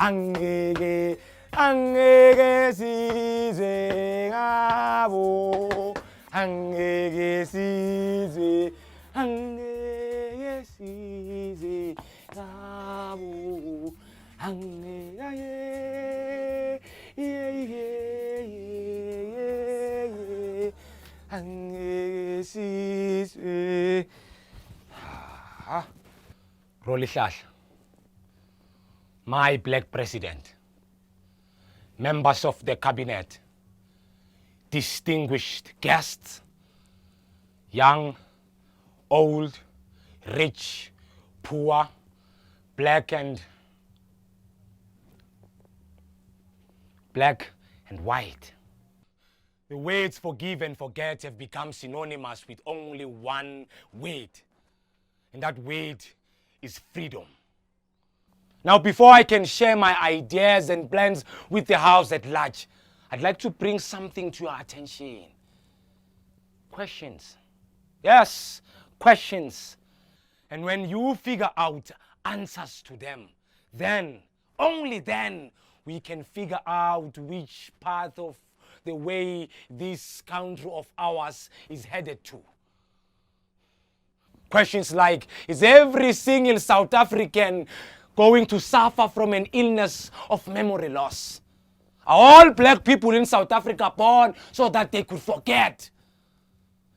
angeke angeke sizwe ngabo angeke sizwe angeke sizwe ngabo angeke angeke sizwe Rolihlahla, my black president, members of the cabinet, distinguished guests, young, old, rich, poor, black and white. The words forgive and forget have become synonymous with only one word, and that word is freedom. Now, before I can share my ideas and plans with the House at large, I'd like to bring something to your attention. Questions. Yes, questions. And when you figure out answers to them, then, only then, we can figure out which path of the way this country of ours is headed to. Questions like, is every single South African going to suffer from an illness of memory loss? Are all black people in South Africa born so that they could forget?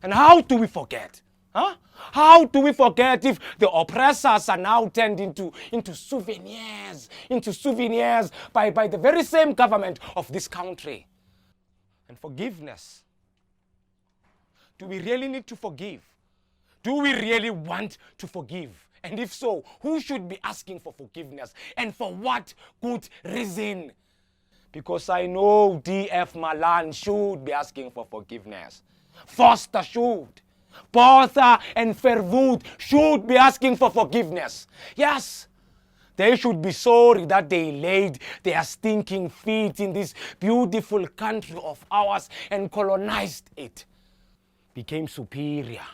And how do we forget? Huh? How do we forget if the oppressors are now turned into souvenirs by the very same government of this country? And forgiveness. Do we really need to forgive? Do we really want to forgive? And if so, who should be asking for forgiveness? And for what good reason? Because I know D.F. Malan should be asking for forgiveness. Foster should. Botha and Verwoerd should be asking for forgiveness. Yes, they should be sorry that they laid their stinking feet in this beautiful country of ours and colonized it. Became superior.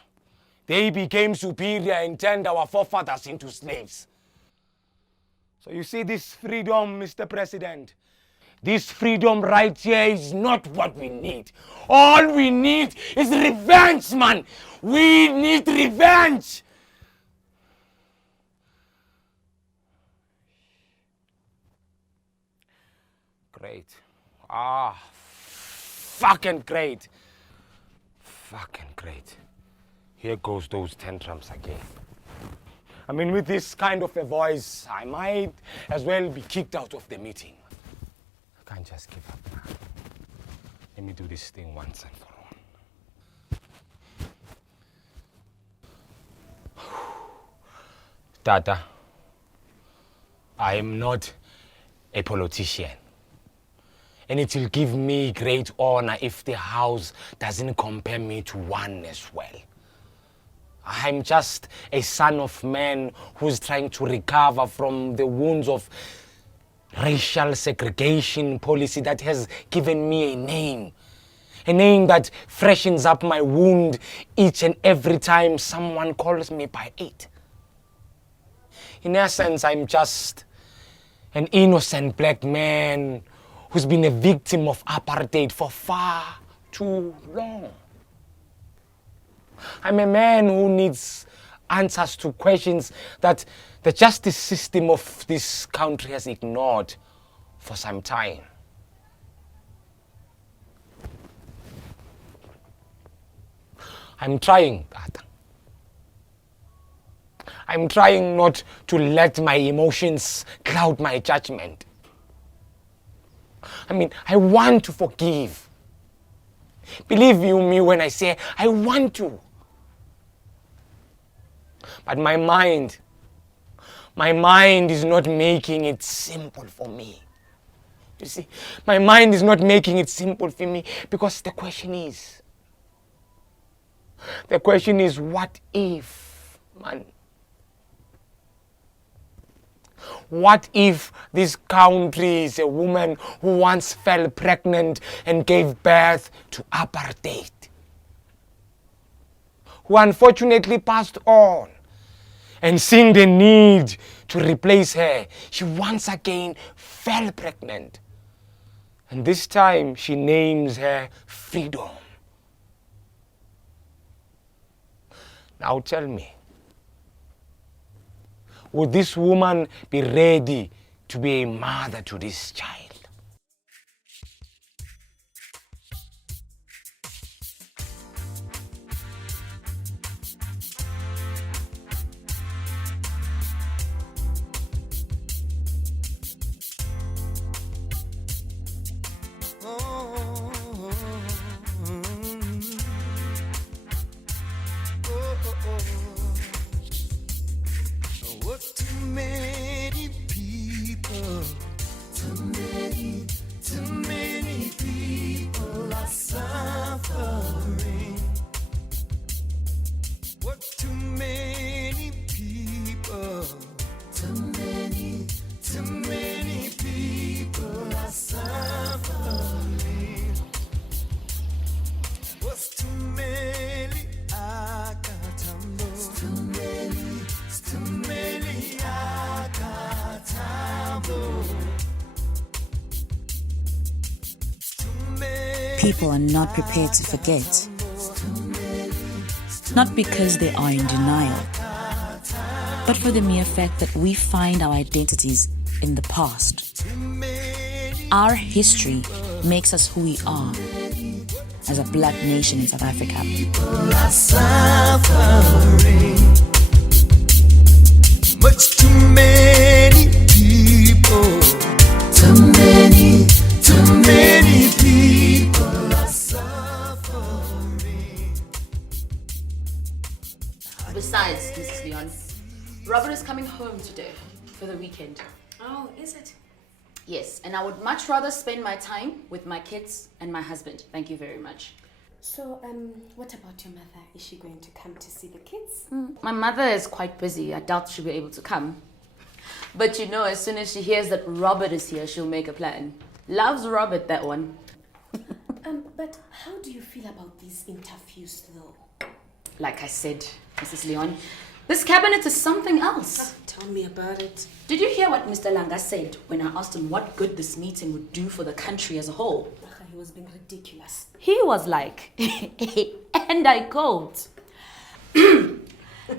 They became superior and turned our forefathers into slaves. So you see this freedom, Mr. President, this freedom right here is not what we need. All we need is revenge, man. We need revenge. Great. Fucking great. Fucking great. Here goes those tantrums again. I mean, with this kind of a voice, I might as well be kicked out of the meeting. I can't just give up now. Let me do this thing once and for all. Tata, I am not a politician. And it will give me great honor if the House doesn't compare me to one as well. I'm just a son of man who's trying to recover from the wounds of racial segregation policy that has given me a name that freshens up my wound each and every time someone calls me by it. In essence, I'm just an innocent black man who's been a victim of apartheid for far too long. I'm a man who needs answers to questions that the justice system of this country has ignored for some time. I'm trying, Tata. I'm trying not to let my emotions cloud my judgment. I mean, I want to forgive. Believe you me when I say I want to. But my mind is not making it simple for me. You see, my mind is not making it simple for me because the question is, what if, man? What if this country is a woman who once fell pregnant and gave birth to apartheid? Who unfortunately passed on And seeing the need to replace her, she once again fell pregnant. And this time she names her Freedom. Now tell me, would this woman be ready to be a mother to this child? What too many people, too many people are suffering. What too many people, too many people are suffering. What's too many? I got too many, I got People are not prepared to forget. Not because they are in denial, but for the mere fact that we find our identities in the past. Our history makes us who we are as a black nation in South Africa. People are suffering. Much too many people. Too many people are suffering. Besides, Mrs. Leon, Robert is coming home today for the weekend. Oh, is it? Yes, and I would much rather spend my time with my kids and my husband. Thank you very much. So, what about your mother? Is she going to come to see the kids? My mother is quite busy. I doubt she'll be able to come. But you know, as soon as she hears that Robert is here, she'll make a plan. Loves Robert, that one. But how do you feel about these interviews, though? Like I said, Mrs. Leon, this cabinet is something else. Tell me about it. Did you hear what Mr. Langa said when I asked him what good this meeting would do for the country as a whole? He was being ridiculous. He was like, and I quote,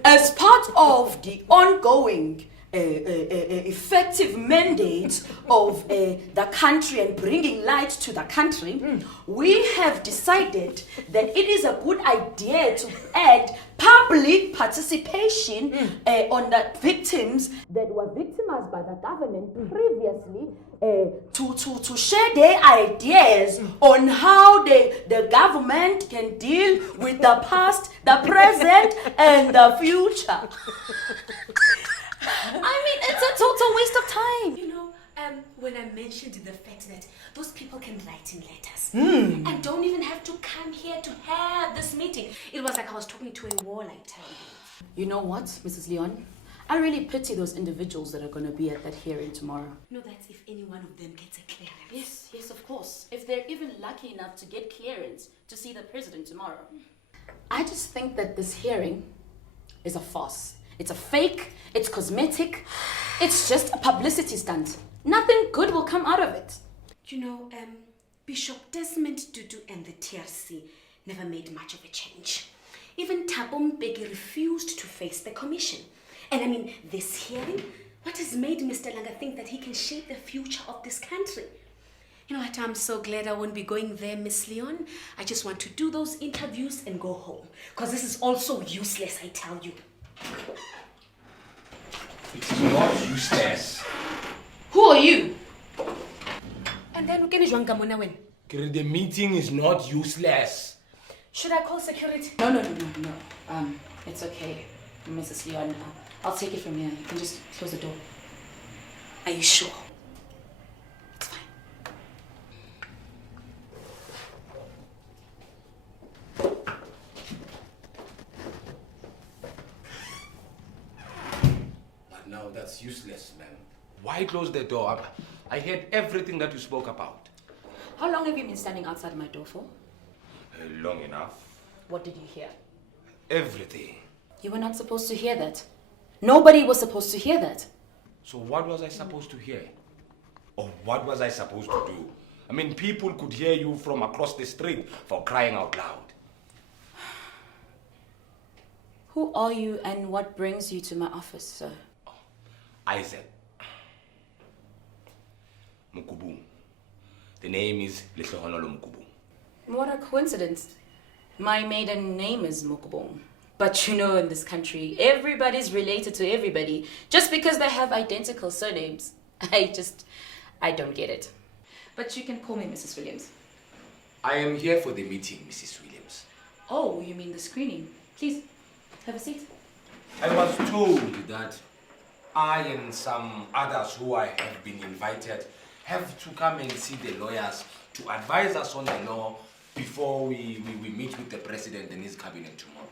as part of the ongoing effective mandate of the country and bringing light to the country, we have decided that it is a good idea to add public participation on the victims that were victimized by the government previously to share their ideas on how the government can deal with the past, the present, and the future. I mean, it's a total waste of time. You know, when I mentioned the fact that those people can write in letters and don't even have to come here to have this meeting, it was like I was talking to a wall, I tell you. You know what, Mrs. Leon? I really pity those individuals that are going to be at that hearing tomorrow. No, that's if any one of them gets a clearance. Yes, of course. If they're even lucky enough to get clearance to see the president tomorrow. I just think that this hearing is a farce. It's a fake, it's cosmetic, it's just a publicity stunt. Nothing good will come out of it. You know, Bishop Desmond Tutu and the TRC never made much of a change. Even Thabo Mbeki refused to face the commission. And I mean, this hearing, what has made Mr. Langa think that he can shape the future of this country? You know what, I'm so glad I won't be going there, Miss Leon. I just want to do those interviews and go home. Because this is also useless, I tell you. It's not useless. Who are you? And then we can join Gamona when? The meeting is not useless. Should I call security? No. It's okay, Mrs. Leon. I'll take it from here. You can just close the door. Are you sure? It's fine. But now that's useless, man. Why close the door? I heard everything that you spoke about. How long have you been standing outside my door for? Long enough. What did you hear? Everything. You were not supposed to hear that. Nobody was supposed to hear that. So what was I supposed to hear? Or what was I supposed to do? I mean, people could hear you from across the street, for crying out loud. Who are you and what brings you to my office, sir? Isaac Mukubung. The name is Lehlohonolo Mukubung. What a coincidence. My maiden name is Mukubong. But you know, in this country, everybody's related to everybody just because they have identical surnames. I don't get it. But you can call me Mrs. Williams. I am here for the meeting, Mrs. Williams. Oh, you mean the screening? Please, have a seat. I was told that I and some others who I have been invited have to come and see the lawyers to advise us on the law before we meet with the president and his cabinet tomorrow.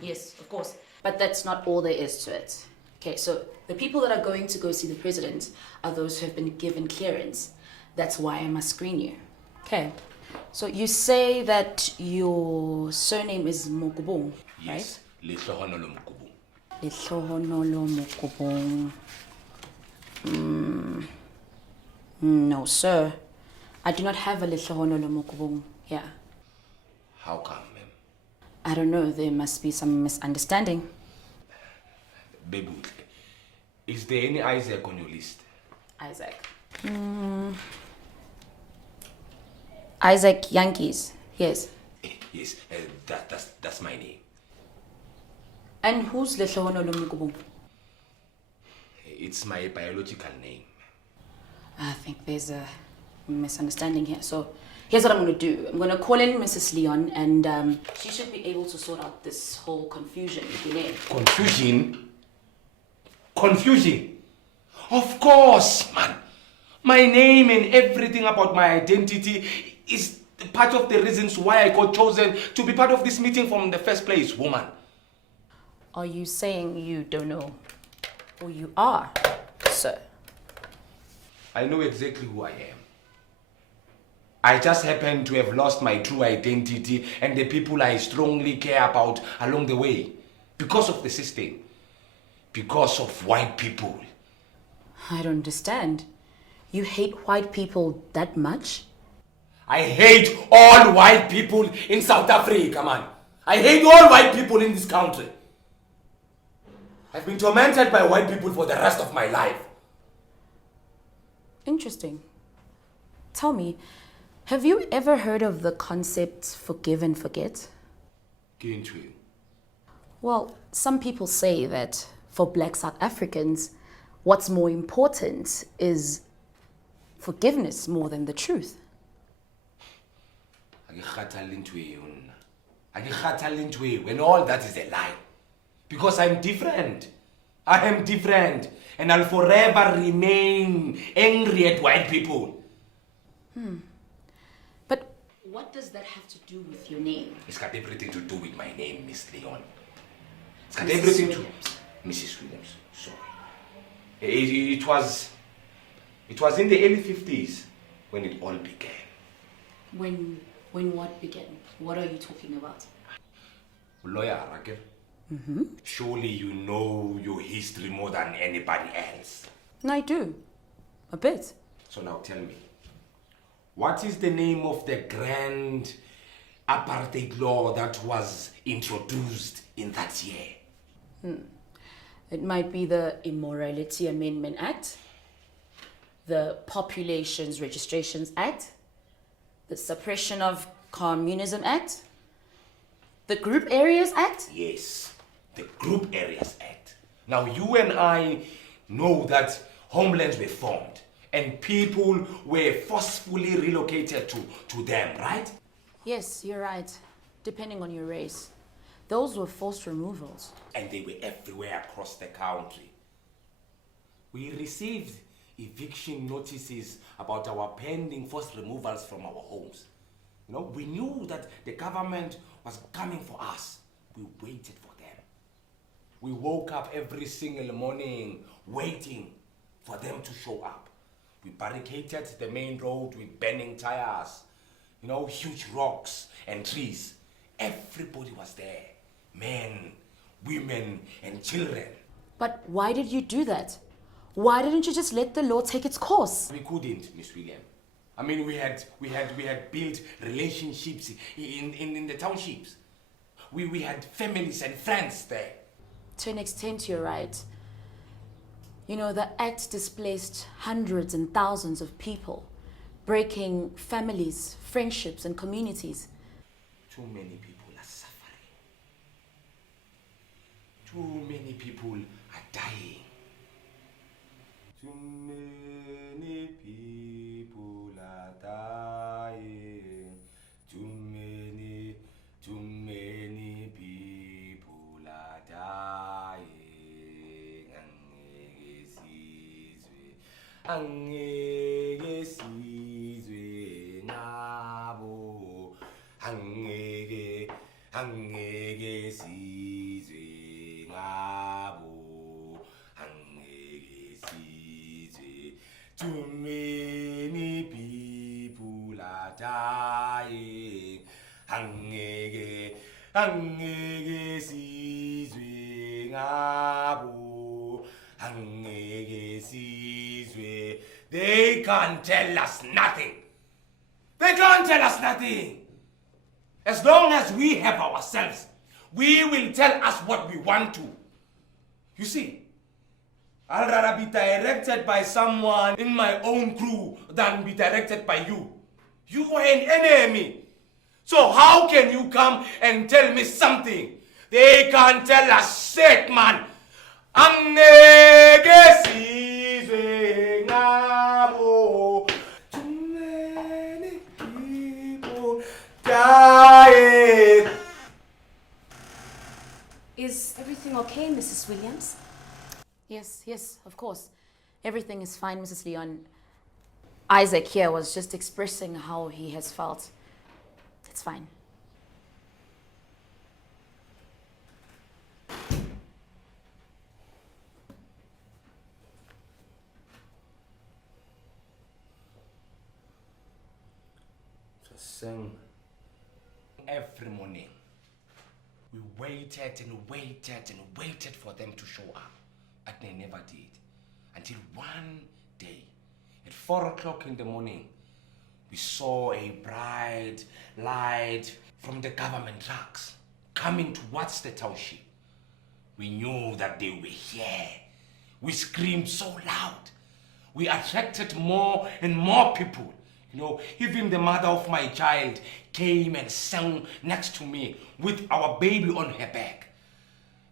Yes, of course. But that's not all there is to it. Okay, so the people that are going to go see the president are those who have been given clearance. That's why I must screen you. Okay, so you say that your surname is Mukubong, Yes, Lehlohonolo Mukubung. right? Lehlohonolo Mukubong. No, sir. I do not have a Lehlohonolo Mukubong here. How come, ma'am? I don't know, there must be some misunderstanding. Bebutle, is there any Isaac on your list? Isaac. Isaac Yankees, yes. Yes, that's my name. And who's Lehlohonolo Mukubong? It's my biological name. I think there's a misunderstanding here. So here's what I'm going to do. I'm going to call in Mrs. Leon and she should be able to sort out this whole confusion with your name. Confusion? Confusion? Of course, man. My name and everything about my identity is part of the reasons why I got chosen to be part of this meeting from the first place, woman. Are you saying you don't know who you are, sir? I know exactly who I am. I just happen to have lost my true identity and the people I strongly care about along the way because of the system, because of white people. I don't understand. You hate white people that much? I hate all white people in South Africa, man. I hate all white people in this country. I've been tormented by white people for the rest of my life. Interesting. Tell me, have you ever heard of the concept forgive and forget? Get into it. Well, some people say that for Black South Africans, what's more important is forgiveness more than the truth. When all that is a lie. Because I'm different. I am different. And I'll forever remain angry at white people. But what does that have to do with your name? It's got everything to do with my name, Miss Leon. It's got Mrs. everything Williams. to... Mrs. Williams, sorry. It was in the early 50s when it all began. When what began? What are you talking about? Lawyer Raquel. Surely you know your history more than anybody else. I do. A bit. So now tell me, what is the name of the grand apartheid law that was introduced in that year? It might be the Immorality Amendment Act, the Populations Registrations Act, the Suppression of Communism Act, the Group Areas Act? Yes, the Group Areas Act. Now you and I know that homelands were formed and people were forcefully relocated to them, right? Yes, you're right. Depending on your race. Those were forced removals. And they were everywhere across the country. We received eviction notices about our pending forced removals from our homes. You know, we knew that the government was coming for us. We waited for them. We woke up every single morning waiting for them to show up. We barricaded the main road with burning tires, you know, huge rocks and trees. Everybody was there. Men, women, and children. But why did you do that? Why didn't you just let the law take its course? We couldn't, Miss William. I mean, we had built relationships in the townships. We had families and friends there. To an extent, you're right. You know, the act displaced hundreds and thousands of people, breaking families, friendships, and communities. Too many people are suffering. Too many people are dying. Too many people are dying. Too many people are dying. Angeke sizwe ngabo. Angeke sizwe ngabo. Angeke sizwe. Too many people are dying. Angeke sizwe ngabo. Angeke sizwe. They can't tell us nothing. They can't tell us nothing. As long as we have ourselves, we will tell us what we want to. You see, I'd rather be directed by someone in my own crew than be directed by you. You are an enemy. So how can you come and tell me something? They can't tell us shit, man. Angeke sizwe ngabo. Too many people dying. Is everything okay, Mrs. Williams? Yes, of course. Everything is fine, Mrs. Leon. Isaac here was just expressing how he has felt. It's fine. Sang every morning. We waited and waited and waited for them to show up, but they never did. Until one day, at 4 o'clock in the morning, we saw a bright light from the government trucks coming towards the township. We knew that they were here. We screamed so loud. We attracted more and more people. You know, even the mother of my child came and sang next to me with our baby on her back.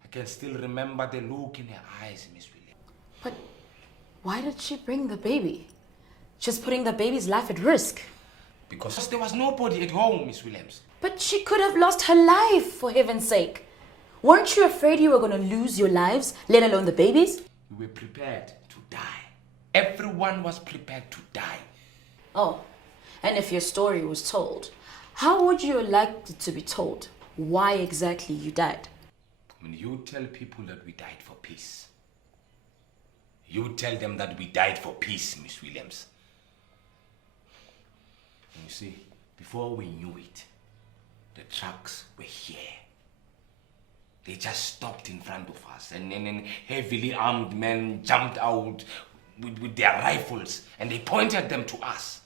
I can still remember the look in her eyes, Miss Williams. But why did she bring the baby? Just putting the baby's life at risk. Because there was nobody at home, Miss Williams. But she could have lost her life, for heaven's sake. Weren't you afraid you were going to lose your lives, let alone the babies? We were prepared to die. Everyone was prepared to die. Oh, and if your story was told, how would you like it to be told? Why exactly you died? When you tell people that we died for peace, you tell them that we died for peace, Miss Williams. And you see, before we knew it, the trucks were here. They just stopped in front of us, and heavily armed men jumped out with their rifles, and they pointed them to us.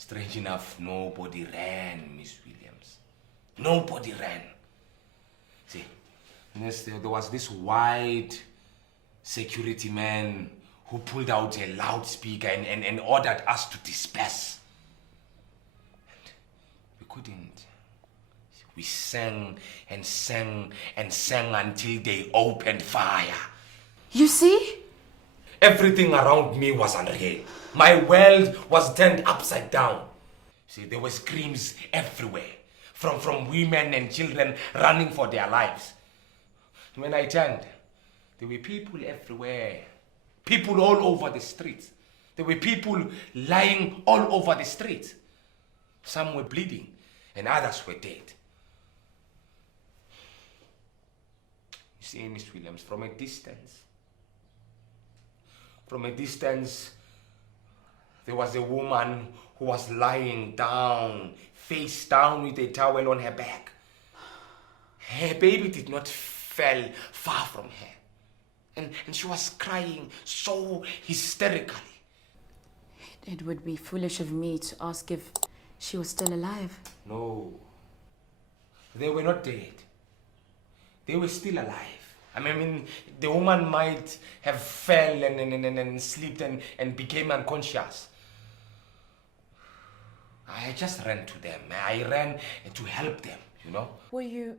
Strange enough, nobody ran, Miss Williams. Nobody ran. See, there was this white security man who pulled out a loudspeaker and ordered us to disperse. And we couldn't. We sang and sang and sang until they opened fire. You see? Everything around me was unreal. My world was turned upside down. See, there were screams everywhere, from women and children running for their lives. When I turned, there were people everywhere. People all over the streets. There were people lying all over the streets. Some were bleeding and others were dead. You see, Miss Williams, from a distance, there was a woman who was lying down, face down with a towel on her back. Her baby did not fall far from her. And she was crying so hysterically. It would be foolish of me to ask if she was still alive. No. They were not dead. They were still alive. I mean, the woman might have fell and slipped and became unconscious. I just ran to them. I ran to help them, you know. Were you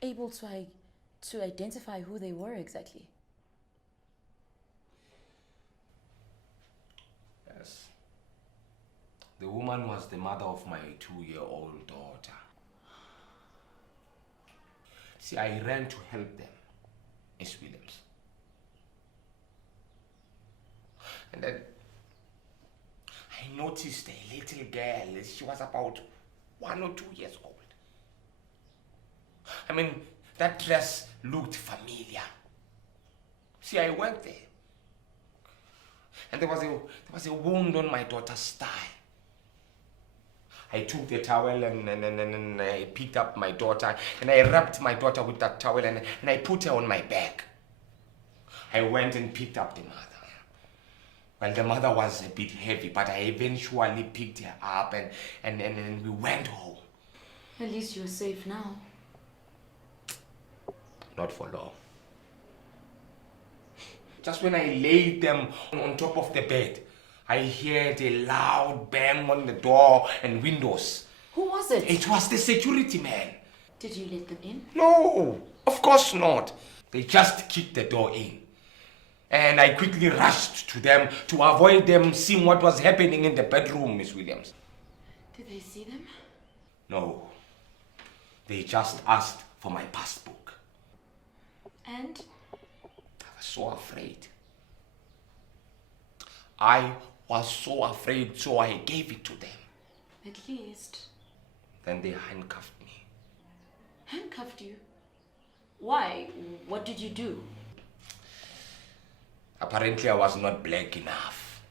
able to identify who they were exactly? Yes. The woman was the mother of my 2-year-old daughter. See, I ran to help them, Miss Williams. And then I noticed a little girl. She was about 1 or 2 years old. I mean, that dress looked familiar. See, I went there. And there was a wound on my daughter's thigh. I took the towel and I picked up my daughter and I wrapped my daughter with that towel and I put her on my back. I went and picked up the mother. Well, the mother was a bit heavy, but I eventually picked her up and we went home. At least you're safe now. Not for long. Just when I laid them on top of the bed, I heard a loud bang on the door and windows. Who was it? It was the security man. Did you let them in? No, of course not. They just kicked the door in. And I quickly rushed to them to avoid them seeing what was happening in the bedroom, Miss Williams. Did they see them? No. They just asked for my passbook. And? I was so afraid. I was so afraid, so I gave it to them. At least. Then they handcuffed me. Handcuffed you? Why? What did you do? Apparently I was not black enough.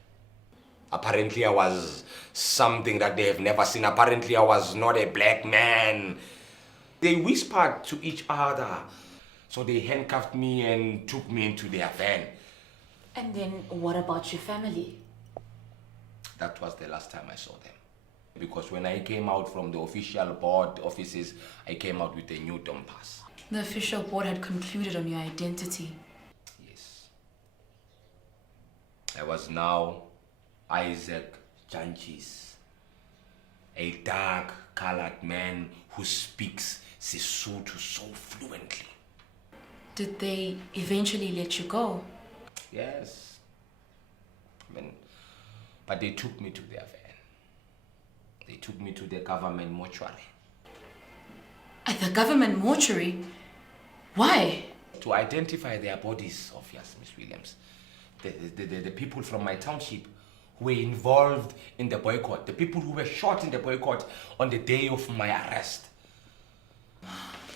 Apparently I was something that they have never seen. Apparently I was not a black man. They whispered to each other. So they handcuffed me and took me into their van. And then what about your family? That was the last time I saw them. Because when I came out from the official board offices, I came out with a new DOM pass. The official board had concluded on your identity. Yes. I was now Isaac Janchis, a dark-colored man who speaks Sesotho so fluently. Did they eventually let you go? Yes. But they took me to their van. They took me to the government mortuary. At the government mortuary? Why? To identify their bodies, obvious, Miss Williams. The people from my township who were involved in the boycott, the people who were shot in the boycott on the day of my arrest.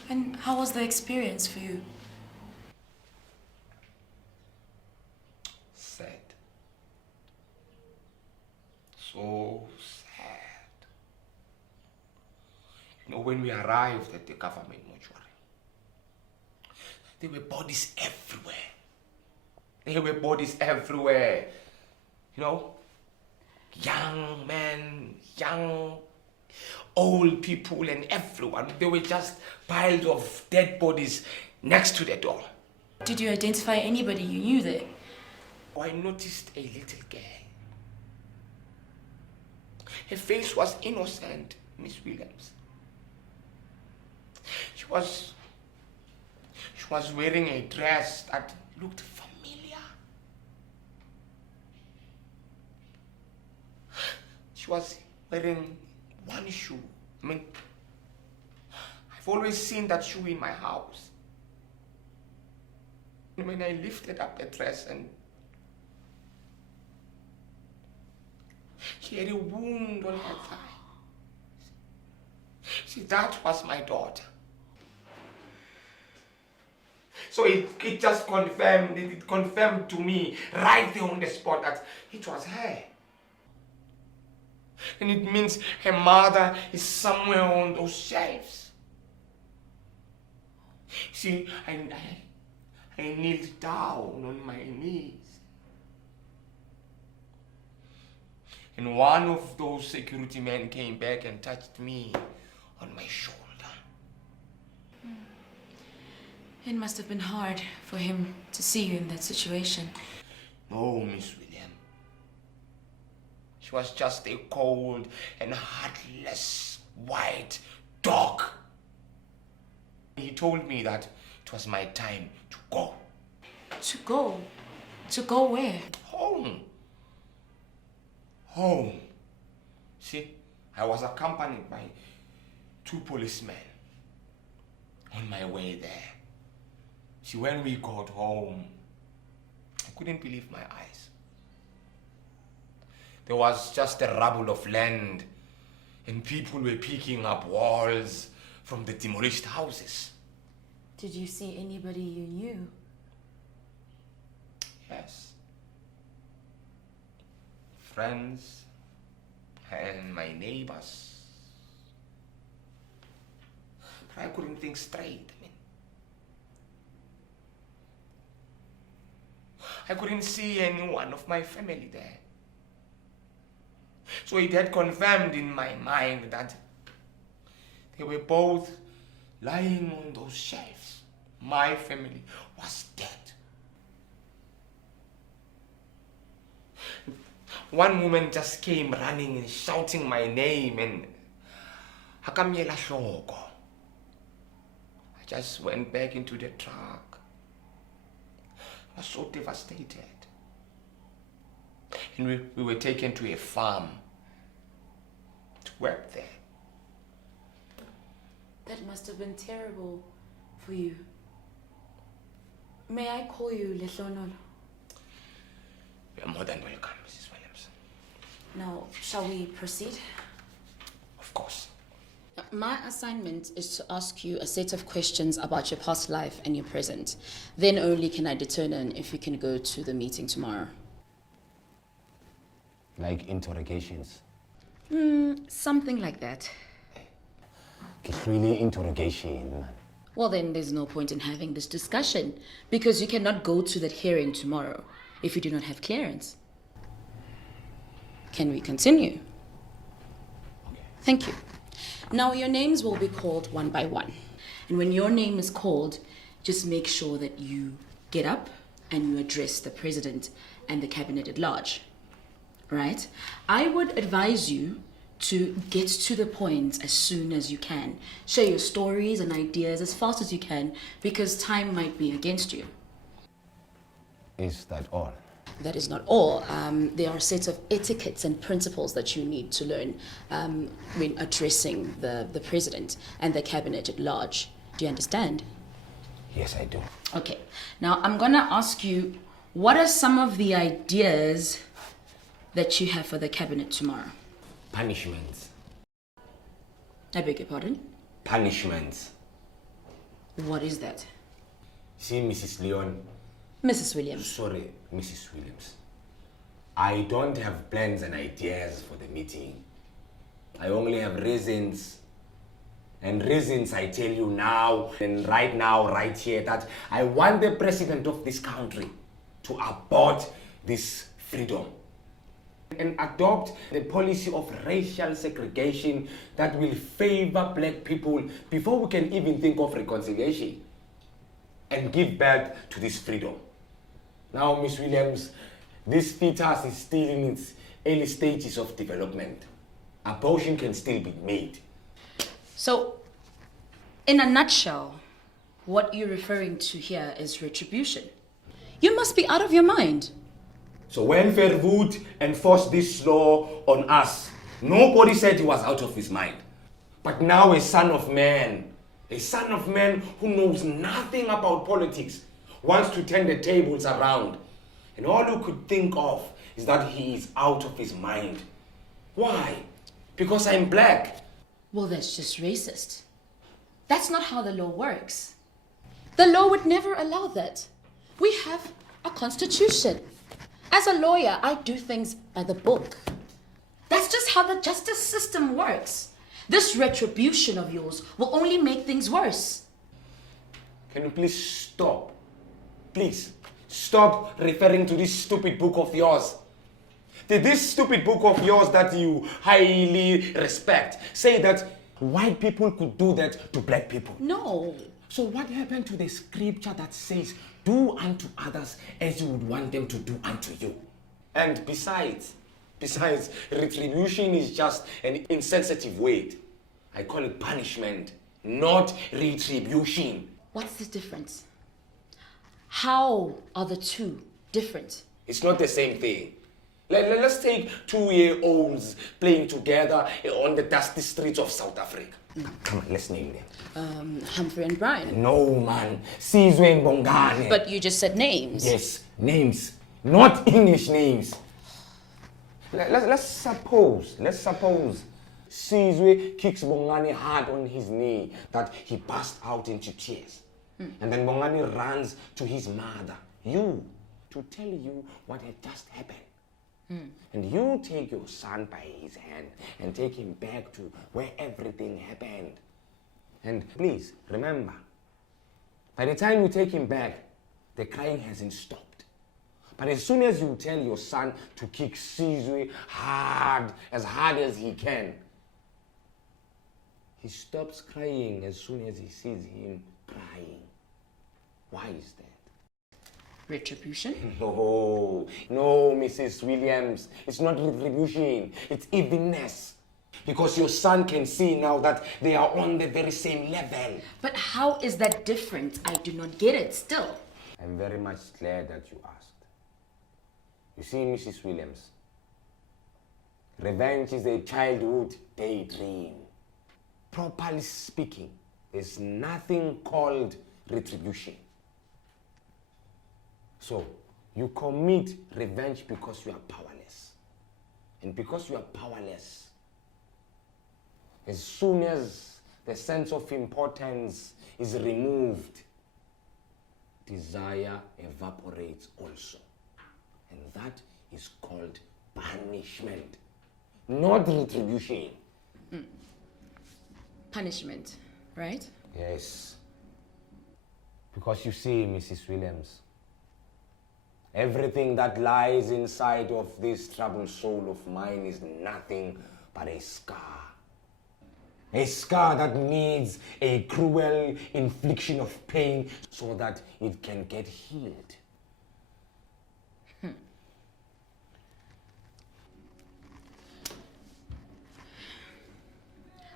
And how was the experience for you? Sad. So sad. You know, when we arrived at the government mortuary, there were bodies everywhere. There were bodies everywhere. You know, young men, young, old people, and everyone. There were just piles of dead bodies next to the door. Did you identify anybody you knew there? Oh, I noticed a little girl. Her face was innocent, Miss Williams. She was wearing a dress that looked familiar. She was wearing one shoe. I mean, I've always seen that shoe in my house. And when I lifted up the dress and she had a wound on her thigh. See, that was my daughter. So it just confirmed, it confirmed to me right there on the spot that it was her. And it means her mother is somewhere on those shelves. See, I I kneeled down on my knees. And one of those security men came back and touched me on my shoulder. It must have been hard for him to see you in that situation. No, Miss William. She was just a cold and heartless white dog. He told me that it was my time to go. To go? To go where? Home. Home. See, I was accompanied by 2 policemen on my way there. See, when we got home, I couldn't believe my eyes. There was just a rubble of land, and people were picking up walls from the demolished houses. Did you see anybody you knew? Yes. Friends and my neighbors. But I couldn't think straight. I couldn't see anyone of my family there. So it had confirmed in my mind that they were both lying on those shelves. My family was dead. One woman just came running and shouting my name and Hakamiela Shoko. I just went back into the truck. I was so devastated. And we were taken to a farm to work there. That must have been terrible for you. May I call you Lehlonolo? You are more than welcome, Mrs. Williams. Now, shall we proceed? Of course. My assignment is to ask you a set of questions about your past life and your present. Then only can I determine if you can go to the meeting tomorrow. Like interrogations. Something like that. It's really interrogation, man. Well, then there's no point in having this discussion because you cannot go to that hearing tomorrow if you do not have clearance. Can we continue? Okay. Thank you. Now, your names will be called one by one. And when your name is called, just make sure that you get up and you address the president and the cabinet at large. Right? I would advise you to get to the point as soon as you can. Share your stories and ideas as fast as you can because time might be against you. Is that all? That is not all. There are sets of etiquettes and principles that you need to learn when addressing the president and the cabinet at large. Do you understand? Yes, I do. Okay. Now, I'm going to ask you, what are some of the ideas that you have for the cabinet tomorrow? Punishments. I beg your pardon? Punishments. What is that? See, Mrs. Leon. Mrs. Williams. Sorry, Mrs. Williams. I don't have plans and ideas for the meeting. I only have reasons. And reasons I tell you now, and right now, right here, that I want the president of this country to abort this freedom and adopt the policy of racial segregation that will favor black people before we can even think of reconciliation and give back to this freedom. Now, Miss Williams, this fetus is still in its early stages of development. Abortion can still be made. So, in a nutshell, what you're referring to here is retribution. You must be out of your mind. So when Verwoerd enforced this law on us, nobody said he was out of his mind. But now a son of man who knows nothing about politics, wants to turn the tables around. And all you could think of is that he is out of his mind. Why? Because I'm black. Well, that's just racist. That's not how the law works. The law would never allow that. We have a constitution. As a lawyer, I do things by the book. That's just how the justice system works. This retribution of yours will only make things worse. Can you please stop? please, stop referring to this stupid book of yours. Did this stupid book of yours that you highly respect say that white people could do that to black people? No. So what happened to the scripture that says, do unto others as you would want them to do unto you? And besides, retribution is just an insensitive word. I call it punishment, not retribution. What's the difference? How are the two different? It's not the same thing. Let's take 2-year-olds playing together on the dusty streets of South Africa. Come on, let's name them. Humphrey and Brian. No, man. Sizwe and Bongane. But you just said names. Yes, names, not English names. Let's suppose Sizwe kicks Bongani hard on his knee that he burst out into tears. And then Bongani runs to his mother, you, to tell you what had just happened. And you take your son by his hand and take him back to where everything happened. And please, remember, by the time you take him back, the crying hasn't stopped. But as soon as you tell your son to kick Sizwe as hard as he can, he stops crying as soon as he sees him crying. Why is that? Retribution? No, Mrs. Williams. It's not retribution. It's evenness. Because your son can see now that they are on the very same level. But how is that different? I do not get it still. I'm very much glad that you asked. You see, Mrs. Williams, revenge is a childhood daydream. Properly speaking, there's nothing called retribution. So, you commit revenge because you are powerless. And because you are powerless, as soon as the sense of importance is removed, desire evaporates also. And that is called punishment, not retribution. Punishment, right? Yes. Because you see, Mrs. Williams, everything that lies inside of this troubled soul of mine is nothing but a scar. A scar that needs a cruel infliction of pain so that it can get healed.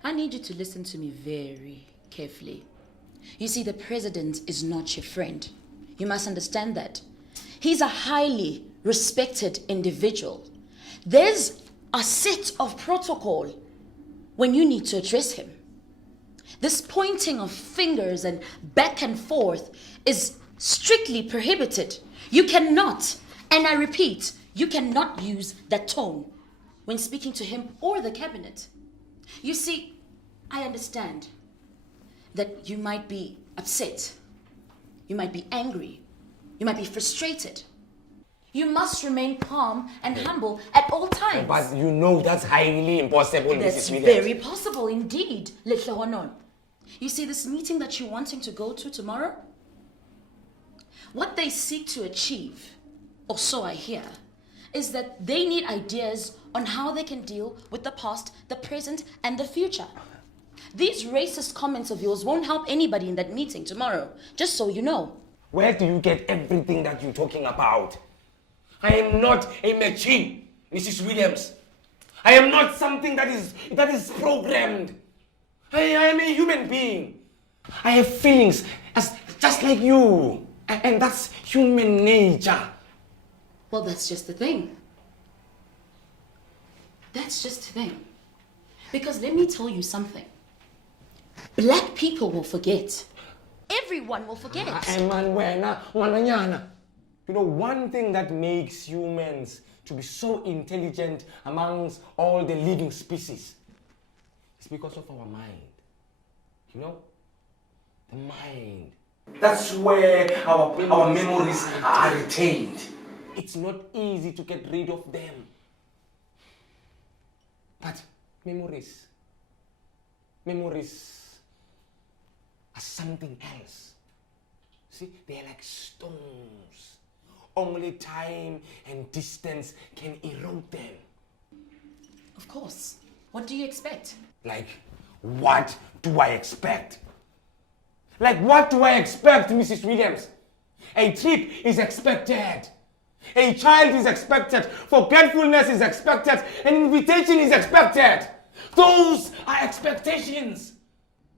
I need you to listen to me very carefully. You see, the president is not your friend. You must understand that. He's a highly respected individual. There's a set of protocol when you need to address him. This pointing of fingers and back and forth is strictly prohibited. You cannot, and I repeat, you cannot use that tone when speaking to him or the cabinet. You see, I understand that you might be upset, you might be angry, you might be frustrated. You must remain calm and humble at all times. But you know that's highly impossible, That's Mrs. Williams. very possible indeed, Letlehonon. You see, this meeting that you're wanting to go to tomorrow, what they seek to achieve, or so I hear, is that they need ideas on how they can deal with the past, the present, and the future. These racist comments of yours won't help anybody in that meeting tomorrow, just so you know. Where do you get everything that you're talking about? I am not a machine, Mrs. Williams. I am not something that is programmed. I am a human being. I have feelings just like you. And that's human nature. Well, that's just the thing. That's just the thing. Because let me tell you something. Black people will forget. Everyone will forget. You know, one thing that makes humans to be so intelligent amongst all the living species is because of our mind. You know? The mind. That's where our memories are retained. It's not easy to get rid of them. But memories are something else. See, they're like stones. Only time and distance can erode them. Of course. What do you expect? Like, what do I expect? Like, what do I expect, Mrs. Williams? A trip is expected. A child is expected. Forgetfulness is expected. An invitation is expected. Those are expectations.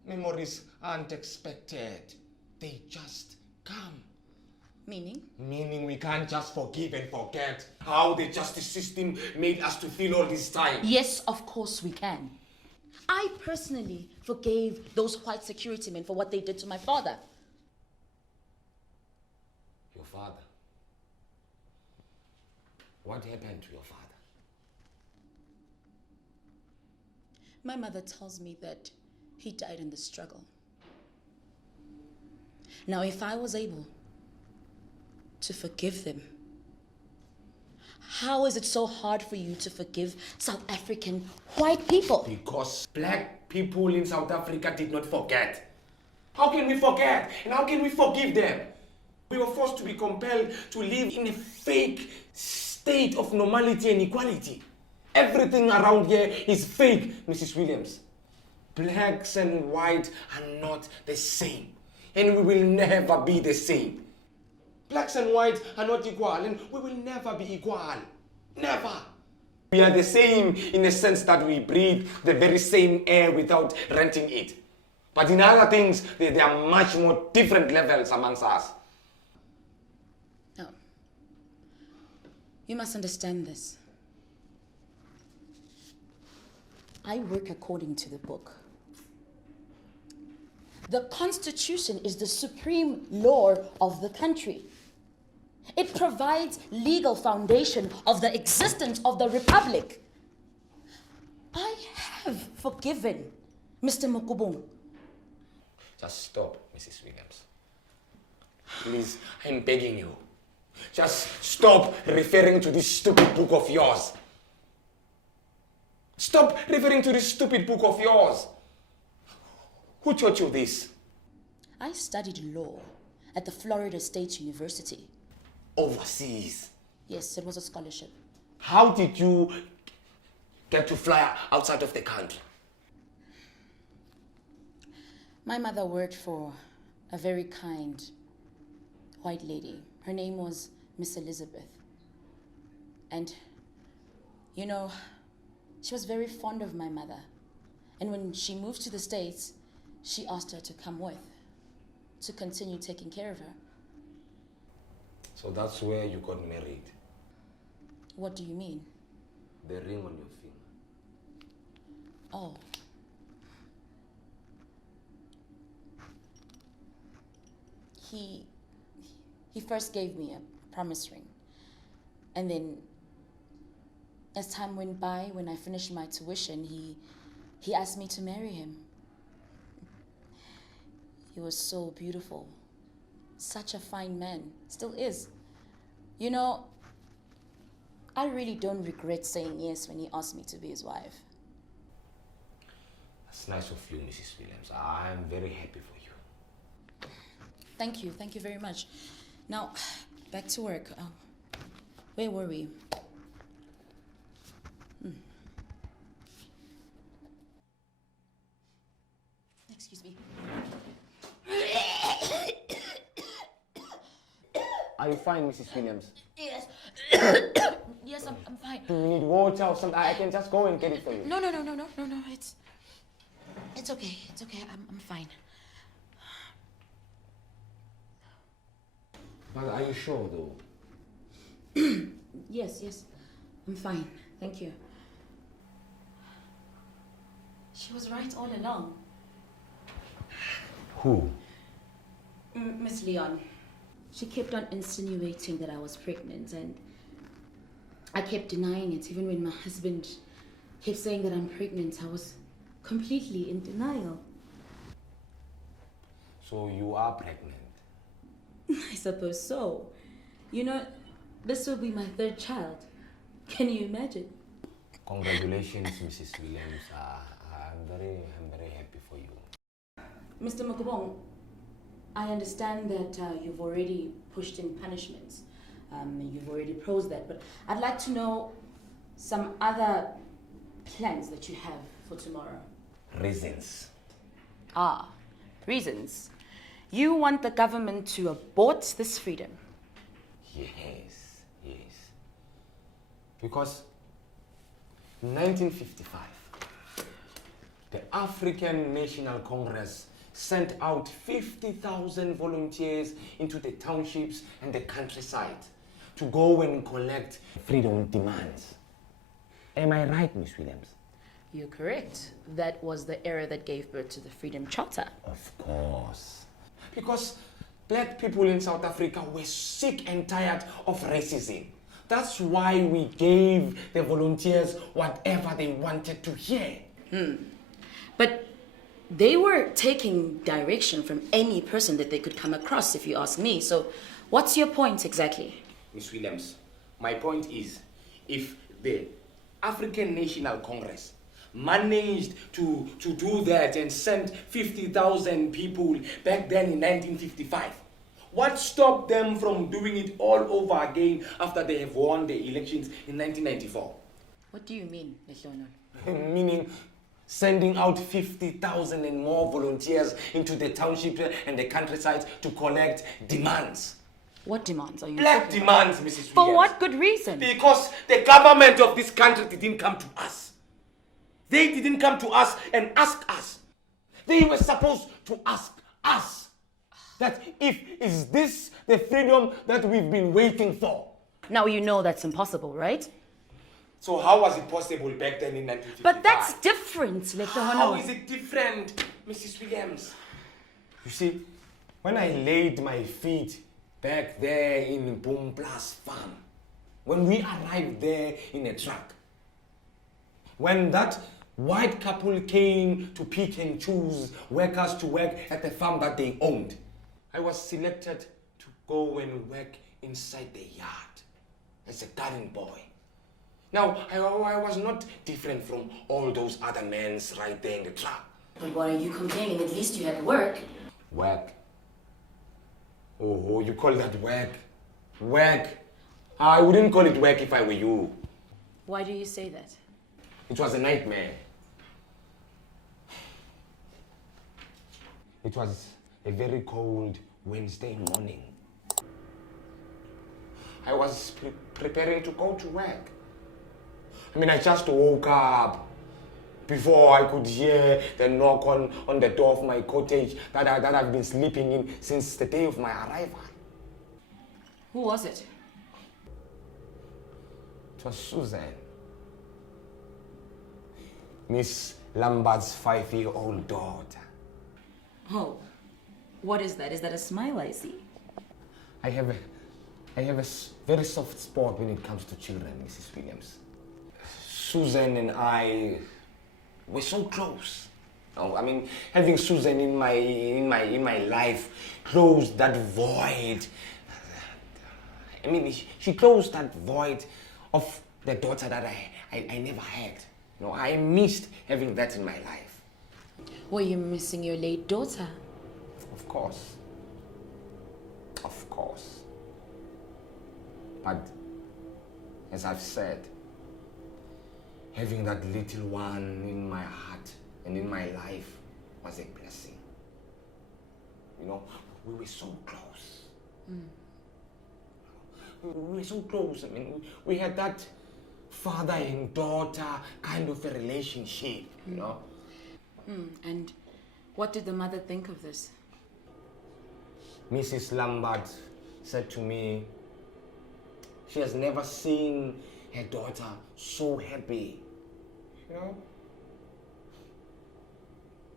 Memories aren't expected. They just come. Meaning? Meaning we can't just forgive and forget how the justice system made us to feel all this time. Yes, of course we can. I personally forgave those white security men for what they did to my father. Your father? What happened to your father? My mother tells me that he died in the struggle. Now, if I was able to forgive them, how is it so hard for you to forgive South African white people? Because black people in South Africa did not forget. How can we forget? And how can we forgive them? We were forced to be compelled to live in a fake state of normality and equality. Everything around here is fake, Mrs. Williams. Blacks and white are not the same. And we will never be the same. Blacks and whites are not equal, and we will never be equal. Never. We are the same in the sense that we breathe the very same air without renting it. But in other things, there are much more different levels amongst us. No. You must understand this. I work according to the book. The Constitution is the supreme law of the country. It provides legal foundation of the existence of the republic. I have forgiven Mr. Mokubung. Just stop, Mrs. Williams. Please, I'm begging you. Just stop referring to this stupid book of yours. Stop referring to this stupid book of yours. Who taught you this? I studied law at the Florida State University. Overseas. Yes, it was a scholarship. How did you get to fly outside of the country? My mother worked for a very kind white lady. Her name was Miss Elizabeth. And, you know, she was very fond of my mother. And when she moved to the States, she asked her to come with, to continue taking care of her. So that's where you got married. What do you mean? The ring on your finger. Oh. He first gave me a promise ring. And then as time went by, when I finished my tuition, he asked me to marry him. He was so beautiful. Such a fine man. Still is. You know, I really don't regret saying yes when he asked me to be his wife. That's nice of you, Mrs. Williams. I'm very happy for you. Thank you. Thank you very much. Now, back to work. Where were we? Excuse me. Are you fine, Mrs. Williams? Yes. Yes, I'm fine. Do you need water or something? I can just go and get it for you. No. It's okay. It's okay. I'm fine. But are you sure, though? Yes. I'm fine. Thank you. She was right all along. Who? Miss Leon. She kept on insinuating that I was pregnant, and I kept denying it. Even when my husband kept saying that I'm pregnant, I was completely in denial. So you are pregnant? I suppose so. You know, this will be my third child. Can you imagine? Congratulations, Mrs. Williams. I'm very happy for you. Mr. Mokubong, I understand that you've already pushed in punishments. You've already proposed that, but I'd like to know some other plans that you have for tomorrow. Reasons. Ah, reasons. You want the government to abort this freedom. Yes, yes. Because in 1955, the African National Congress sent out 50,000 volunteers into the townships and the countryside to go and collect freedom demands. Am I right, Miss Williams? You're correct. That was the era that gave birth to the Freedom Charter. Of course. Because black people in South Africa were sick and tired of racism. That's why we gave the volunteers whatever they wanted to hear. But they were taking direction from any person that they could come across, if you ask me. So what's your point exactly? Miss Williams, my point is, if the African National Congress managed to do that and sent 50,000 people back then in 1955, what stopped them from doing it all over again after they have won the elections in 1994? What do you mean, Lehlono? Meaning sending out 50,000 and more volunteers into the township and the countryside to collect demands. What demands are you Black talking demands, Mrs. Williams. For what good reason? Because the government of this country didn't come to us. They didn't come to us and ask us. They were supposed to ask us that is this the freedom that we've been waiting for? Now you know that's impossible, right? So how was it possible back then in 1955? But that's different, Lehlono. How is it different, Mrs. Williams? You see, when I laid my feet back there in Boompla's farm, when we arrived there in a truck, when that white couple came to pick and choose workers to work at the farm that they owned, I was selected to go and work inside the yard as a garden boy. Now, I was not different from all those other men right there in the truck. But why are you complaining? At least you had work. Work? Oh, you call that work? Work? I wouldn't call it work if I were you. Why do you say that? It was a nightmare. It was a very cold Wednesday morning. I was preparing to go to work. I mean, I just woke up before I could hear the knock on the door of my cottage that I've been sleeping in since the day of my arrival. Who was it? It was Susan. Miss Lambert's 5-year-old daughter. Oh, what is that? Is that a smile I see? I have a very soft spot when it comes to children, Mrs. Williams. Susan and I were so close. I mean, having Susan in my life closed that void. I mean, she closed that void of the daughter that I never had. You know, I missed having that in my life. Were you missing your late daughter? Of course. Of course. But as I've said, having that little one in my heart and in my life was a blessing. You know, we were so close. We were so close. I mean, we had that father and daughter kind of a relationship, you know. And what did the mother think of this? Mrs. Lambert said to me, she has never seen her daughter so happy, you know.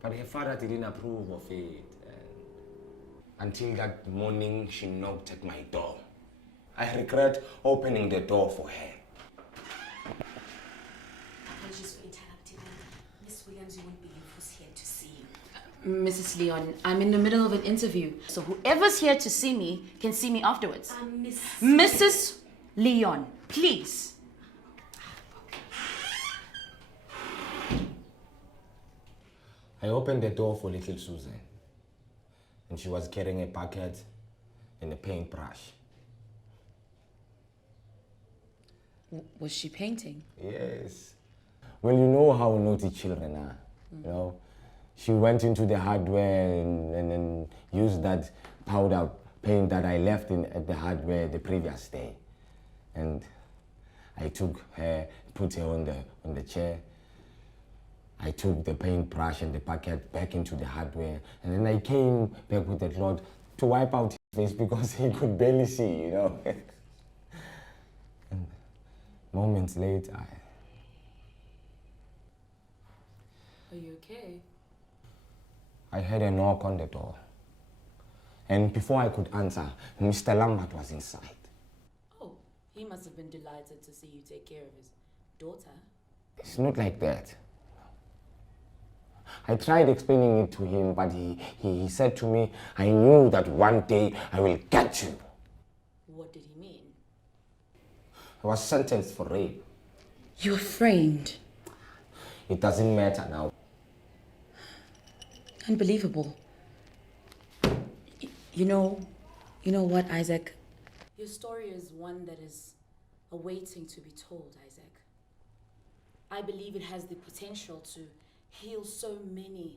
But her father didn't approve of it. Until that morning, she knocked at my door. I regret opening the door for her. Apologies for interrupting. Miss Williams, you won't believe who's here to see you. Mrs. Leon, I'm in the middle of an interview. So whoever's here to see me can see me afterwards. Mrs. Leon, please. I opened the door for little Susan. And she was carrying a bucket and a paintbrush. Was she painting? Yes. Well, you know how naughty children are, you know. She went into the hardware and used that powder paint that I left at the hardware the previous day. And I took her, put her on the chair. I took the paintbrush and the bucket back into the hardware. And then I came back with the cloth to wipe out his face because he could barely see, you know. And moments later, Are you okay? I heard a knock on the door. And before I could answer, Mr. Lambert was inside. Oh, he must have been delighted to see you take care of his daughter. It's not like that. I tried explaining it to him, but he said to me, I knew that one day I will get you. What did he mean? I was sentenced for rape. You were framed. It doesn't matter now. Unbelievable. You know what, Isaac? Your story is one that is awaiting to be told, Isaac. I believe it has the potential to heal so many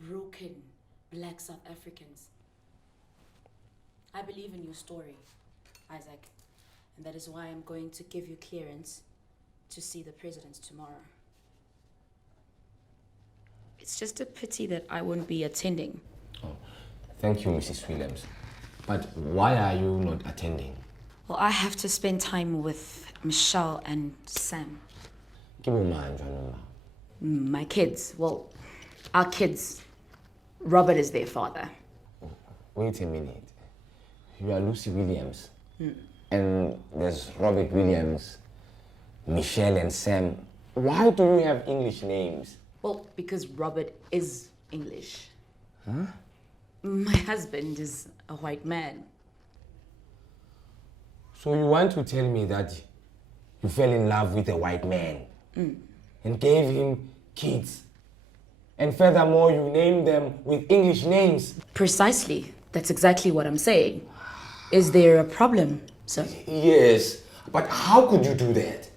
broken Black South Africans. I believe in your story, Isaac, and that is why I'm going to give you clearance to see the president tomorrow. It's just a pity that I won't be attending. Oh, thank you, Mrs. Williams. But why are you not attending? Well, I have to spend time with Michelle and Sam. Give me my number. My kids. Well, our kids. Robert is their father. Wait a minute. You are Lucy Williams. And there's Robert Williams, Michelle and Sam. Why do you have English names? Well, because Robert is English. Huh? My husband is a white man. So you want to tell me that you fell in love with a white man and gave him kids, and furthermore you named them with English names? Precisely. That's exactly what I'm saying. Is there a problem, sir? Yes, but how could you do that?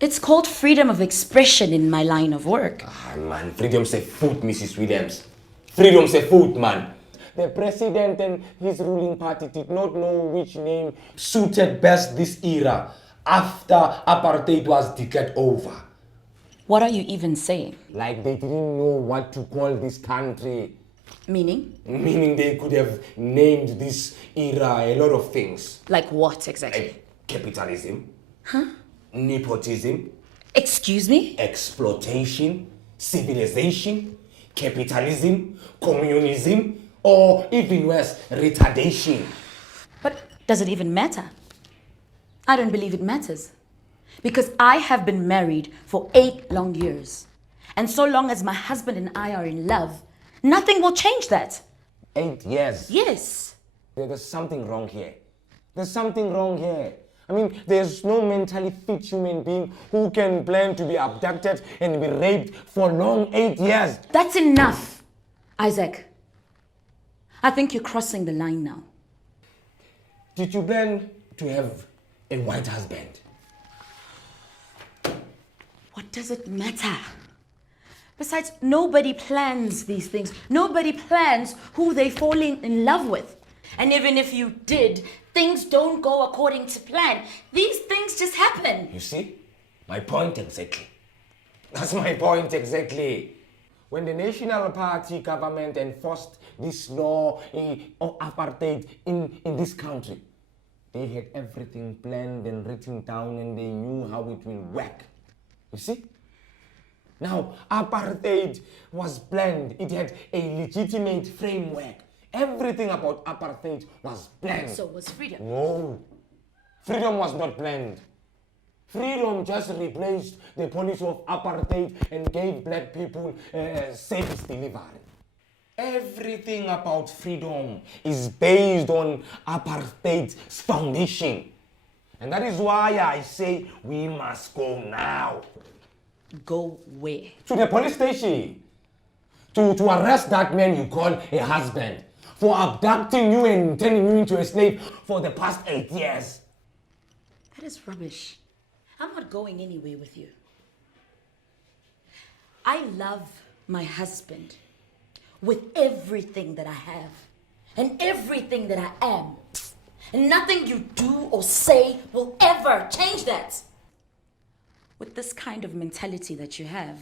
It's called freedom of expression in my line of work. Ah, man, freedom's a food, Mrs. Williams. Freedom's a food, man. The president and his ruling party did not know which name suited best this era after apartheid was declared over. What are you even saying? Like they didn't know what to call this country. Meaning? Meaning they could have named this era a lot of things. Like what exactly? Like capitalism. Huh? Nepotism. Excuse me? Exploitation. Civilization. Capitalism. Communism. Or even worse, retardation. But does it even matter? I don't believe it matters. Because I have been married for 8 long years. And so long as my husband and I are in love, nothing will change that. 8 years? Yes. There's something wrong here. There's something wrong here. I mean, there's no mentally fit human being who can plan to be abducted and be raped for long 8 years. That's enough, Isaac. I think you're crossing the line now. Did you plan to have a white husband? What does it matter? Besides, nobody plans these things. Nobody plans who they fall in love with. And even if you did, things don't go according to plan. These things just happen. You see? My point exactly. That's my point exactly. When the National Party government enforced this law of apartheid in this country, they had everything planned and written down and they knew how it will work. You see? Now, apartheid was planned. It had a legitimate framework. Everything about apartheid was planned. So was freedom. No. Freedom was not planned. Freedom just replaced the policy of apartheid and gave black people service delivery. Everything about freedom is based on apartheid's foundation. And that is why I say we must go now. Go where? To the police station. To arrest that man you call a husband for abducting you and turning you into a slave for the past 8 years. That is rubbish. I'm not going anywhere with you. I love my husband with everything that I have and everything that I am. And nothing you do or say will ever change that. With this kind of mentality that you have,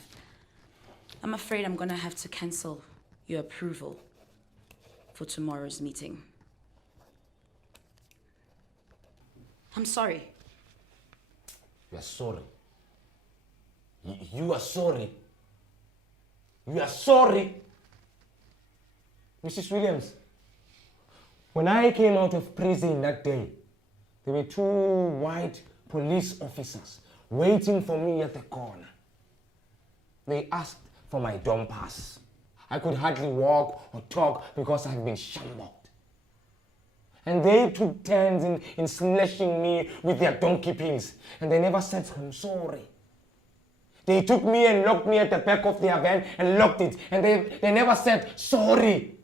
I'm afraid I'm gonna have to cancel your approval for tomorrow's meeting. I'm sorry. You are sorry. You are sorry. You are sorry. Mrs. Williams, when I came out of prison that day, there were 2 white police officers waiting for me at the corner. They asked for my dom pass. I could hardly walk or talk because I had been shambled. And they took turns in slashing me with their donkey pins, and they never said I'm sorry. They took me and locked me at the back of their van and locked it, and they never said sorry.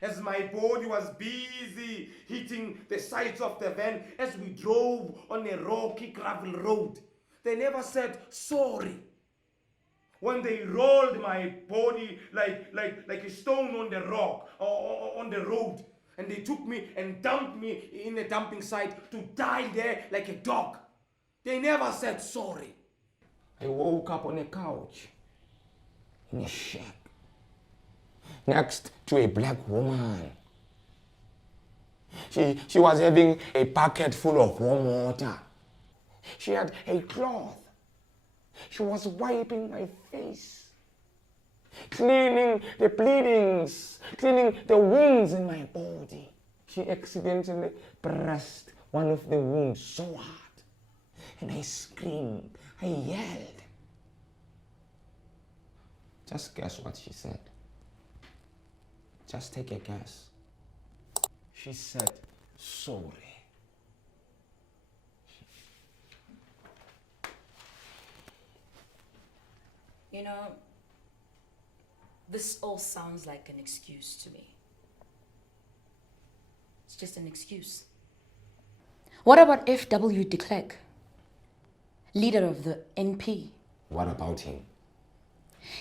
As my body was busy hitting the sides of the van as we drove on a rocky gravel road, they never said sorry. When they rolled my body like a stone on the rock or on the road, and they took me and dumped me in a dumping site to die there like a dog, they never said sorry. I woke up on a couch in a shack next to a black woman. She was having a bucket full of warm water. She had a cloth. She was wiping my face, cleaning the bleedings, cleaning the wounds in my body. She accidentally pressed one of the wounds so hard, and I screamed, I yelled. Just guess what she said. Just take a guess. She said, sorry. You know, this all sounds like an excuse to me. It's just an excuse. What about F.W. de Klerk, leader of the NP? What about him?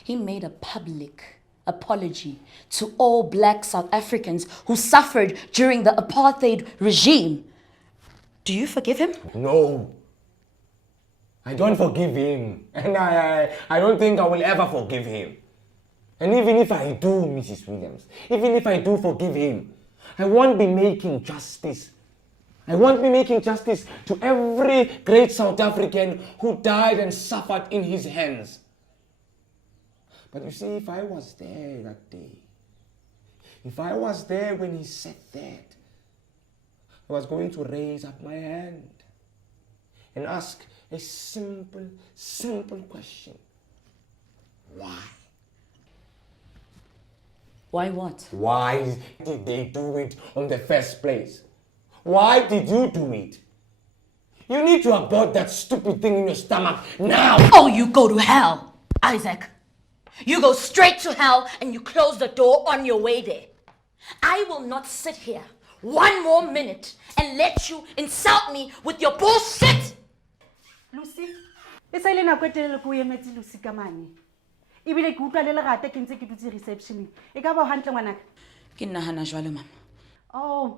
He made a public apology to all black South Africans who suffered during the apartheid regime. Do you forgive him? No. I don't forgive him. And I don't think I will ever forgive him. And even if I do, Mrs. Williams, even if I do forgive him, I won't be making justice. I won't be making justice to every great South African who died and suffered in his hands. But you see, if I was there that day, if I was there when he said that, I was going to raise up my hand and ask a simple question. Why? Why what? Why did they do it in the first place? Why did you do it? You need to abort that stupid thing in your stomach now. Oh, you go to hell, Isaac. You go straight to hell and you close the door on your way there. I will not sit here one more minute and let you insult me with your bullshit. Lucy, e sa ile nako e telele ko emetse Lucy ka mane. Ebile ke utlwa le lerata ke ntse ke dutse reception. E ka ba hantle ngwanaka? Ke nahana jwalo mama. Oh,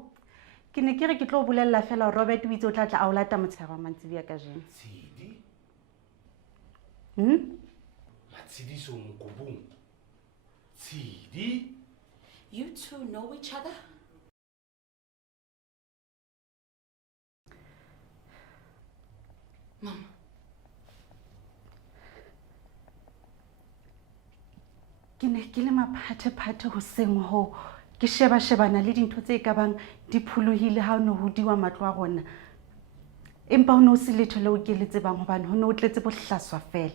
ke ne ke re ke tlo bolella fela Robert o itse o tla tla a o lata motshega mantsibi ya ka jeno. Tshidi. Matsidi so mokobong. Tshidi. You two know each other? Mama. Ke ne ke le maphathephathe hoseng ho ke shebana le dintho tse ka bang di phuluhile ha o no hodiwa matlo a rona. Empa o no se letho leo ke le tsebang hobane ho no o tletse bohlaswa fela.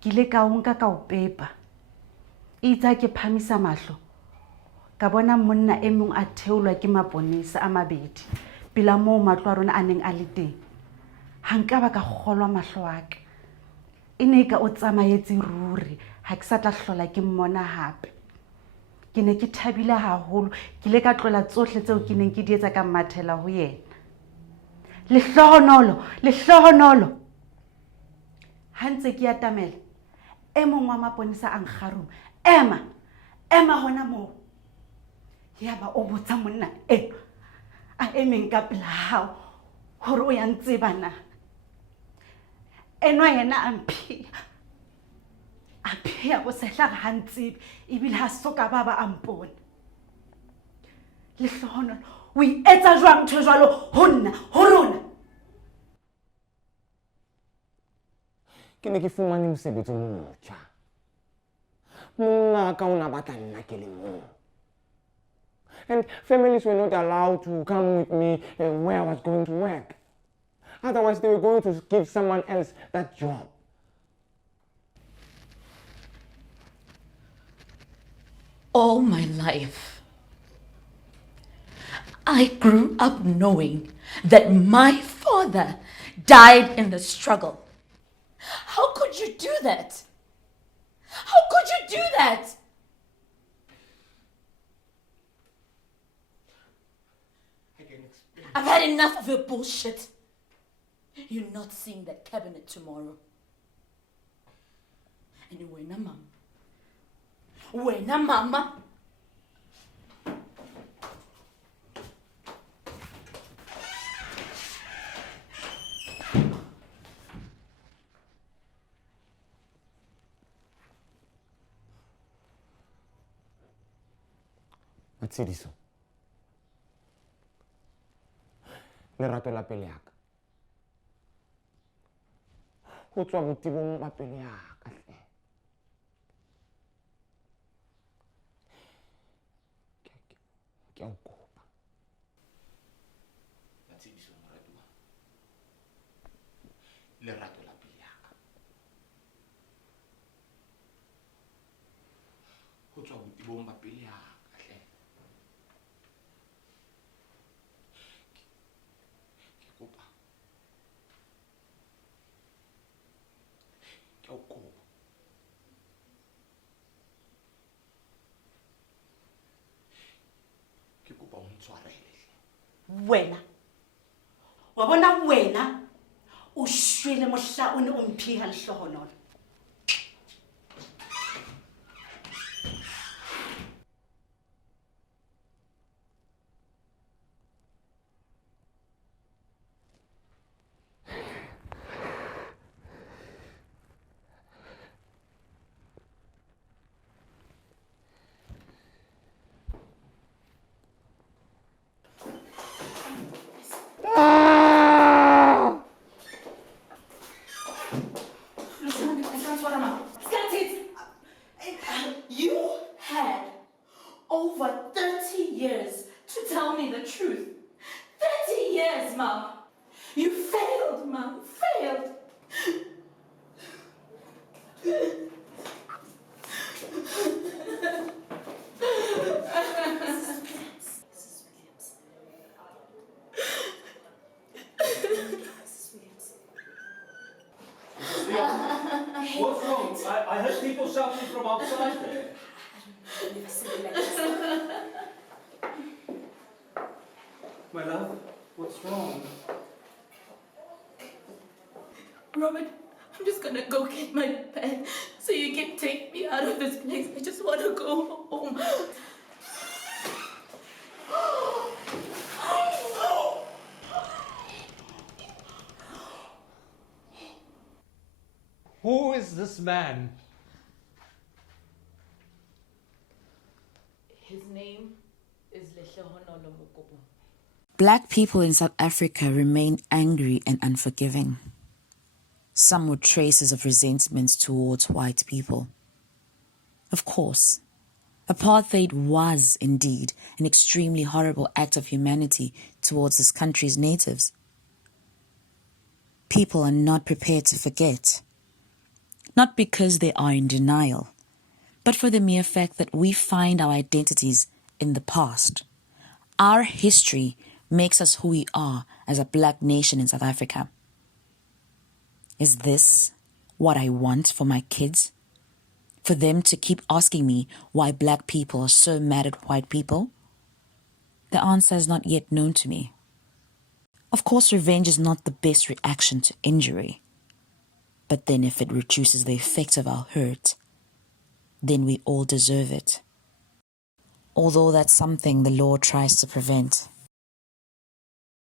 Ke ile ka o nka ka o pepa. Itsa ke phamisa mahlo. Ka bona monna e mong a theolwa ke maponesa a mabedi. Pila mo matlo a rona a neng a le teng. Ha nka ba ka kgolwa mahlo a ka. E ne ka o tsamaetse ruri ha ke sa tla hlola ke mmona hape. ke ne ke thabile haholo ke ile ka tlola tsohle tseo ke neng ke di etsa ka mathela ho yena. Lehlohonolo ha ntse ke atamela e mong wa maponesa a nkgaruma, ema hona moo. Ya ba o botsa monna a emeng ka pela hao hore o ya ntseba na. Enwa yena a mphiya bo sehla ga ha ntsebe ebile ha soka ba ampona. Lehlohonolo o etsa jwang ntho jwalo ho nna ho rona? Ke ne ke fumane mosebetsi o motjha. Mongaka o na batla nna ke le mong. And families were not allowed to come with me where I was going to work. Otherwise, they were going to give someone else that job. All my life, I grew up knowing that my father died in the struggle. How could you do that? How could you do that? I've had enough of your bullshit. You're not seeing that cabinet tomorrow. And wena mama. Matshidiso. Lerato la pele yaka. Ho tswa botebong ba pele yaka hle. Ke a o kopa. Matshidiso moratuwa. Lerato la pele yaka. Ho tswa botebong ba pele yaka. Wena wa bona wena o shwele mohla o ne o mphiha lehlohonolo. You had over 30 years to tell me the truth. 30 years, Mom. You failed, Mom. Failed. What's wrong? I heard people shouting from outside there. My love, what's wrong? Robert, I'm just gonna go get my pen so you can take me out of this place. I just want to go home. Who is this man? His name is Lehlohonolo Mokobo. Black people in South Africa remain angry and unforgiving. Some with traces of resentment towards white people. Of course, apartheid was indeed an extremely horrible act of humanity towards this country's natives. People are not prepared to forget. Not because they are in denial, but for the mere fact that we find our identities in the past. Our history makes us who we are as a black nation in South Africa. Is this what I want for my kids? For them to keep asking me why black people are so mad at white people? The answer is not yet known to me. Of course, revenge is not the best reaction to injury. But then if it reduces the effect of our hurt, then we all deserve it. Although that's something the law tries to prevent.